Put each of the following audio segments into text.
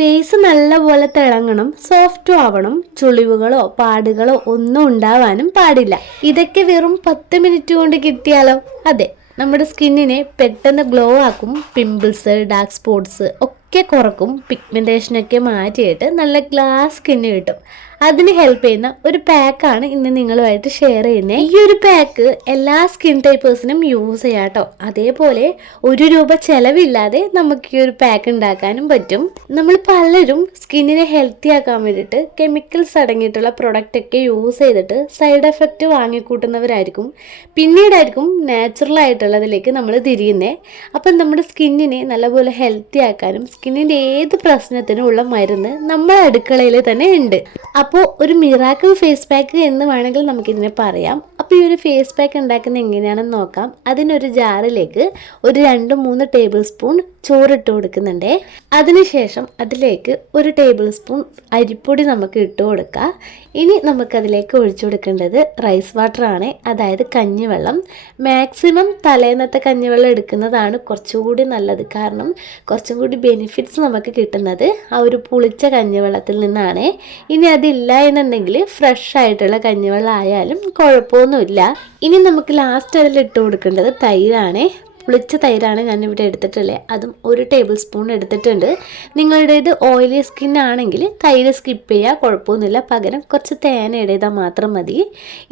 Face നല്ലപോലെ തിളങ്ങണം സോഫ്റ്റും ആവണം ചുളിവുകളോ പാടുകളോ ഒന്നും ഉണ്ടാവാനും പാടില്ല. ഇതൊക്കെ വെറും പത്ത് മിനിറ്റ് കൊണ്ട് കിട്ടിയാലോ? അതെ നമ്മുടെ സ്കിന്നിനെ പെട്ടെന്ന് ഗ്ലോ ആക്കും പിമ്പിൾസ് ഡാർക്ക് സ്പോട്ട്സ് ഒക്കെ കുറക്കും പിഗ്മെന്റേഷനൊക്കെ മാറ്റിയിട്ട് നല്ല ഗ്ലാസ് സ്കിന്ന് കിട്ടും. അതിന് ഹെൽപ്പ് ചെയ്യുന്ന ഒരു പാക്കാണ് ഇന്ന് നിങ്ങളുമായിട്ട് ഷെയർ ചെയ്യുന്നത് ഈ ഒരു പാക്ക് എല്ലാ സ്കിൻ ടൈപ്പേഴ്സിനും യൂസ് ചെയ്യാം കേട്ടോ അതേപോലെ ഒരു രൂപ ചെലവില്ലാതെ നമുക്ക് ഈ ഒരു പാക്ക് ഉണ്ടാക്കാനും പറ്റും. നമ്മൾ പലരും സ്കിന്നിനെ ഹെൽത്തി ആക്കാൻ വേണ്ടിയിട്ട് കെമിക്കൽസ് അടങ്ങിയിട്ടുള്ള പ്രൊഡക്റ്റ് ഒക്കെ യൂസ് ചെയ്തിട്ട് സൈഡ് എഫക്റ്റ് വാങ്ങിക്കൂട്ടുന്നവരായിരിക്കും. പിന്നീടായിരിക്കും നാച്ചുറൽ ആയിട്ടുള്ളതിലേക്ക് നമ്മൾ തിരിയുന്നത് അപ്പം നമ്മുടെ സ്കിന്നിനെ നല്ലപോലെ ഹെൽത്തി ആക്കാനും സ്കിന്നിന്റെ ഏത് പ്രശ്നത്തിനും ഉള്ള മരുന്ന് നമ്മുടെ അടുക്കളയിൽ തന്നെ ഉണ്ട്. അപ്പോൾ ഒരു മിറാക്കിൾ ഫേസ് പാക്ക് എന്ന് വേണമെങ്കിൽ നമുക്കിതിനെ പറയാം. അപ്പോൾ ഈ ഒരു ഫേസ് പാക്ക് ഉണ്ടാക്കുന്ന എങ്ങനെയാണെന്ന് നോക്കാം. അതിനൊരു ജാറിലേക്ക് ഒരു രണ്ട് മൂന്ന് ടേബിൾ സ്പൂൺ ചോറിട്ട് കൊടുക്കുന്നുണ്ടേ. അതിനുശേഷം അതിലേക്ക് ഒരു ടേബിൾ സ്പൂൺ അരിപ്പൊടി നമുക്ക് ഇട്ട് കൊടുക്കുക ഇനി നമുക്കതിലേക്ക് ഒഴിച്ചു കൊടുക്കേണ്ടത് റൈസ് വാട്ടറാണ് അതായത് കഞ്ഞിവെള്ളം. മാക്സിമം തലേന്നത്തെ കഞ്ഞിവെള്ളം എടുക്കുന്നതാണ് കുറച്ചുകൂടി നല്ലത്. കാരണം കുറച്ചും കൂടി ബെനിഫിറ്റ്സ് നമുക്ക് കിട്ടുന്നത് ആ ഒരു പുളിച്ച കഞ്ഞിവെള്ളത്തിൽ നിന്നാണ്. ഇനി അതില്ല എന്നുണ്ടെങ്കിൽ ഫ്രഷ് ആയിട്ടുള്ള കഞ്ഞിവെള്ളം ആയാലും കുഴപ്പമൊന്നുമില്ല ഇനി നമുക്ക് ലാസ്റ്റ് അതിൽ ഇട്ട് കൊടുക്കേണ്ടത് തൈരാണ്. പുളിച്ച തൈരാണ് ഞാനിവിടെ എടുത്തിട്ടുള്ളത് അതും ഒരു ടേബിൾ സ്പൂൺ എടുത്തിട്ടുണ്ട്. നിങ്ങളുടേത് ഓയിലി സ്കിൻ ആണെങ്കിൽ തൈര് സ്കിപ്പ് ചെയ്യുക കുഴപ്പമൊന്നുമില്ല. പകരം കുറച്ച് തേന ഇടേതാൽ മാത്രം മതി.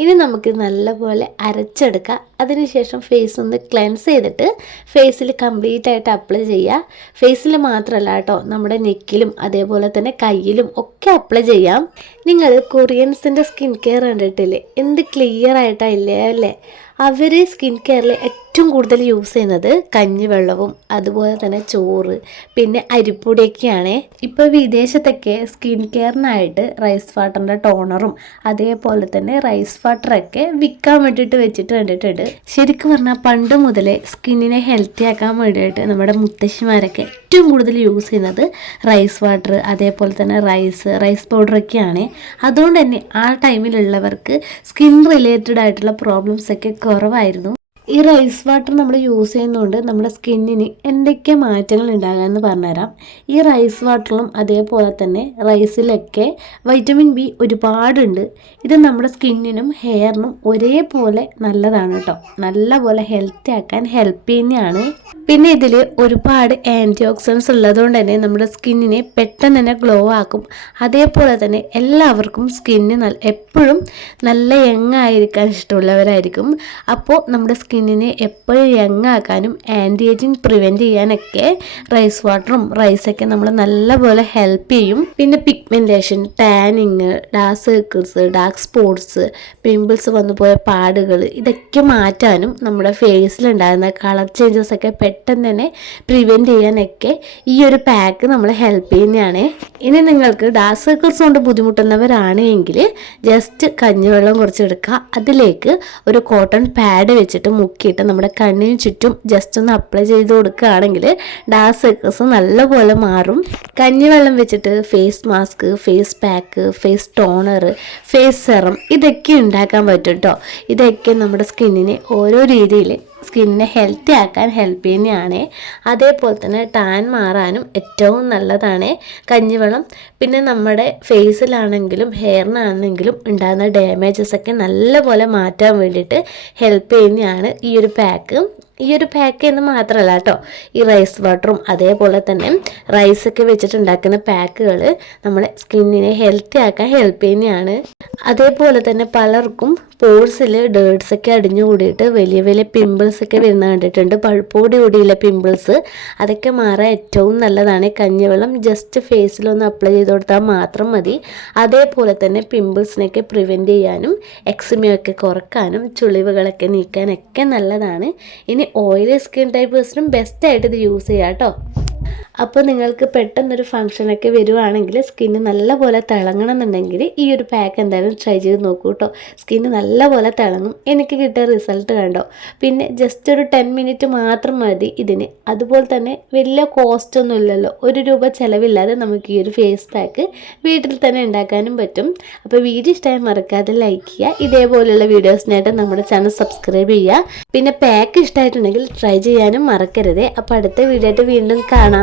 ഇനി നമുക്ക് നല്ലപോലെ അരച്ചെടുക്കുക അതിനുശേഷം ഫേസ് ഒന്ന് ക്ലെൻസ് ചെയ്തിട്ട് ഫേസിൽ കംപ്ലീറ്റ് ആയിട്ട് അപ്ലൈ ചെയ്യുക ഫേസിൽ മാത്രമല്ല കേട്ടോ നമ്മുടെ നെക്കിലും അതേപോലെ തന്നെ കയ്യിലും ഒക്കെ അപ്ലൈ ചെയ്യാം. നിങ്ങൾ കൊറിയൻസിന്റെ സ്കിൻ കെയർ കണ്ടിട്ടില്ലേ? എന്ത് ക്ലിയർ ആയിട്ടാ ഇല്ലേ അല്ലേ? അവർ സ്കിൻ കെയറിൽ ഏറ്റവും കൂടുതൽ യൂസ് ചെയ്യുന്നത് കഞ്ഞിവെള്ളവും അതുപോലെ തന്നെ ചോറ് പിന്നെ അരിപ്പൊടിയൊക്കെയാണ്. ഇപ്പോൾ വിദേശത്തൊക്കെ സ്കിൻ കെയറിനായിട്ട് റൈസ് വാട്ടറിന്റെ ടോണറും അതേപോലെ തന്നെ റൈസ് വാട്ടറൊക്കെ വിൽക്കാൻ വേണ്ടിയിട്ട് വെച്ചിട്ട് കണ്ടിട്ടുണ്ട്. ശരിക്കും പറഞ്ഞാൽ പണ്ട് മുതലേ സ്കിന്നിനെ ഹെൽത്തി ആക്കാൻ വേണ്ടിയിട്ട് നമ്മുടെ മുത്തശ്ശിമാരൊക്കെ ഏറ്റവും കൂടുതൽ യൂസ് ചെയ്യുന്നത് റൈസ് വാട്ടർ അതേപോലെ തന്നെ റൈസ് റൈസ് പൗഡറൊക്കെയാണ് അതുകൊണ്ട് തന്നെ ആ ടൈമിലുള്ളവർക്ക് സ്കിൻ റിലേറ്റഡ് ആയിട്ടുള്ള പ്രോബ്ലംസ് ഒക്കെ കുറവായിരുന്നു. ഈ റൈസ് വാട്ടർ നമ്മൾ യൂസ് ചെയ്യുന്നതുകൊണ്ട് നമ്മുടെ സ്കിന്നിന് എന്തൊക്കെ മാറ്റങ്ങൾ ഉണ്ടാകാമെന്ന് പറഞ്ഞുതരാം. ഈ റൈസ് വാട്ടറിലും അതേപോലെ തന്നെ റൈസിലൊക്കെ വൈറ്റമിൻ ബി ഒരുപാടുണ്ട്. ഇത് നമ്മുടെ സ്കിന്നിനും ഹെയറിനും ഒരേപോലെ നല്ലതാണ് കേട്ടോ. നല്ലപോലെ ഹെൽത്തി ആക്കാൻ ഹെൽപ്പ് ചെയ്യുന്നതാണ്. പിന്നെ ഇതിൽ ഒരുപാട് ആന്റി ഓക്സിഡൻസ് ഉള്ളതുകൊണ്ട് തന്നെ നമ്മുടെ സ്കിന്നിനെ പെട്ടെന്ന് തന്നെ ഗ്ലോ ആക്കും. അതേപോലെ തന്നെ എല്ലാവർക്കും സ്കിന്നിന് എപ്പോഴും നല്ല യങ് ആയിരിക്കാൻ ഇഷ്ടമുള്ളവരായിരിക്കും. അപ്പോൾ നമ്മുടെ സ്കിന്നിനെ എപ്പോഴും യങ് ആക്കാനും ആന്റി ഏജിങ് പ്രിവെന്റ് ചെയ്യാനൊക്കെ റൈസ് വാട്ടറും റൈസൊക്കെ നമ്മൾ നല്ലപോലെ ഹെൽപ്പ് ചെയ്യും. പിന്നെ pigmentation tanning dark circles dark spots pimples വന്നു പോയ പാടുകൾ ഇതൊക്കെ മാറ്റാനും നമ്മുടെ ഫേസിലുണ്ടായിരുന്ന കളർ ചേഞ്ചസ് ഒക്കെ പെട്ടെന്ന് തന്നെ പ്രിവെന്റ് ചെയ്യാനൊക്കെ ഈ ഒരു പാക്ക് നമ്മളെ ഹെൽപ്പ് ചെയ്യുന്നതാണ്. ഇനി നിങ്ങൾക്ക് ഡാർക്ക് സർക്കിൾസ് കൊണ്ട് ബുദ്ധിമുട്ടുന്നവരാണ് എങ്കിൽ ജസ്റ്റ് കഞ്ഞിവെള്ളം കുറച്ച് എടുക്കുക അതിലേക്ക് ഒരു കോട്ടൺ പാഡ് വെച്ചിട്ട് മുക്കിയിട്ട് നമ്മുടെ കണ്ണിന് ചുറ്റും ജസ്റ്റ് ഒന്ന് അപ്ലൈ ചെയ്ത് കൊടുക്കുകയാണെങ്കിൽ ഡാർക്ക് സർക്കിൾസ് നല്ലപോലെ മാറും. കഞ്ഞിവെള്ളം വെച്ചിട്ട് face mask face pack face toner face serum ഇതൊക്കെ ഉണ്ടാക്കാൻ പറ്റും കേട്ടോ ഇതൊക്കെ നമ്മുടെ സ്കിന്നിനെ ഓരോ രീതിയിൽ സ്കിന്നിനെ ഹെൽത്തി ആക്കാൻ ഹെൽപ്പ് ചെയ്യുന്നതാണ് അതേപോലെ തന്നെ ടാൻ മാറാനും ഏറ്റവും നല്ലതാണ് കഞ്ഞിവെള്ളം. പിന്നെ നമ്മുടെ ഫേസിലാണെങ്കിലും ഹെയറിനാണെങ്കിലും ഉണ്ടാകുന്ന ഡാമേജസ് ഒക്കെ നല്ലപോലെ മാറ്റാൻ വേണ്ടിയിട്ട് ഹെൽപ്പ് ചെയ്യുന്നതാണ് ഈ ഒരു പാക്ക് ഈ ഒരു പാക്ക് എന്ന് മാത്രമല്ല കേട്ടോ ഈ റൈസ് വാട്ടറും അതേപോലെ തന്നെ റൈസൊക്കെ വെച്ചിട്ട് ഉണ്ടാക്കുന്ന പാക്കുകൾ നമ്മുടെ സ്കിന്നിനെ ഹെൽത്തി ആക്കാൻ ഹെൽപ്പ് ചെയ്യുന്നതാണ് അതേപോലെ തന്നെ പലർക്കും പോഴ്സിൽ ഡേർട്സ് ഒക്കെ അടിഞ്ഞു കൂടിയിട്ട് വലിയ വലിയ പിമ്പിൾസ് ഒക്കെ വരുന്ന കണ്ടിട്ടുണ്ട്. പഴുപ്പോടി കൂടിയുള്ള പിമ്പിൾസ് അതൊക്കെ മാറാൻ ഏറ്റവും നല്ലതാണ്. കഞ്ഞിവെള്ളം ജസ്റ്റ് ഫേസിലൊന്ന് അപ്ലൈ ചെയ്ത് കൊടുത്താൽ മാത്രം മതി. അതേപോലെ തന്നെ പിമ്പിൾസിനൊക്കെ പ്രിവെന്റ് ചെയ്യാനും എക്സിമയൊക്കെ കുറക്കാനും ചുളിവുകളൊക്കെ നീക്കാനൊക്കെ നല്ലതാണ്. ഇനി ഓയിലി സ്കിൻ ടൈപ്പേഴ്സിനും ബെസ്റ്റായിട്ട് ഇത് യൂസ് ചെയ്യാം കേട്ടോ അപ്പോൾ നിങ്ങൾക്ക് പെട്ടെന്നൊരു ഫംഗ്ഷനൊക്കെ വരുവാണെങ്കിൽ സ്കിന്ന് നല്ലപോലെ തിളങ്ങണം എന്നുണ്ടെങ്കിൽ ഈ ഒരു പാക്ക് എന്തായാലും ട്രൈ ചെയ്ത് നോക്കൂ കേട്ടോ സ്കിന്ന് നല്ലപോലെ തിളങ്ങും. എനിക്ക് കിട്ടിയ റിസൾട്ട് കണ്ടോ? പിന്നെ ജസ്റ്റ് ഒരു ടെൻ മിനിറ്റ് മാത്രം മതി ഇതിന്. അതുപോലെ തന്നെ വലിയ കോസ്റ്റ് ഒന്നും ഇല്ലല്ലോ. ഒരു രൂപ ചിലവില്ലാതെ നമുക്ക് ഈ ഒരു ഫേസ് പാക്ക് വീട്ടിൽ തന്നെ ഉണ്ടാക്കാനും പറ്റും. അപ്പോൾ വീഡിയോ ഇഷ്ടമായി മറക്കാതെ ലൈക്ക് ചെയ്യുക. ഇതേപോലെയുള്ള വീഡിയോസിനായിട്ട് നമ്മുടെ ചാനൽ സബ്സ്ക്രൈബ് ചെയ്യുക. പിന്നെ പാക്ക് ഇഷ്ടമായിട്ടുണ്ടെങ്കിൽ ട്രൈ ചെയ്യാനും മറക്കരുത്. അപ്പോൾ അടുത്ത വീഡിയോ ആയിട്ട് വീണ്ടും കാണാം.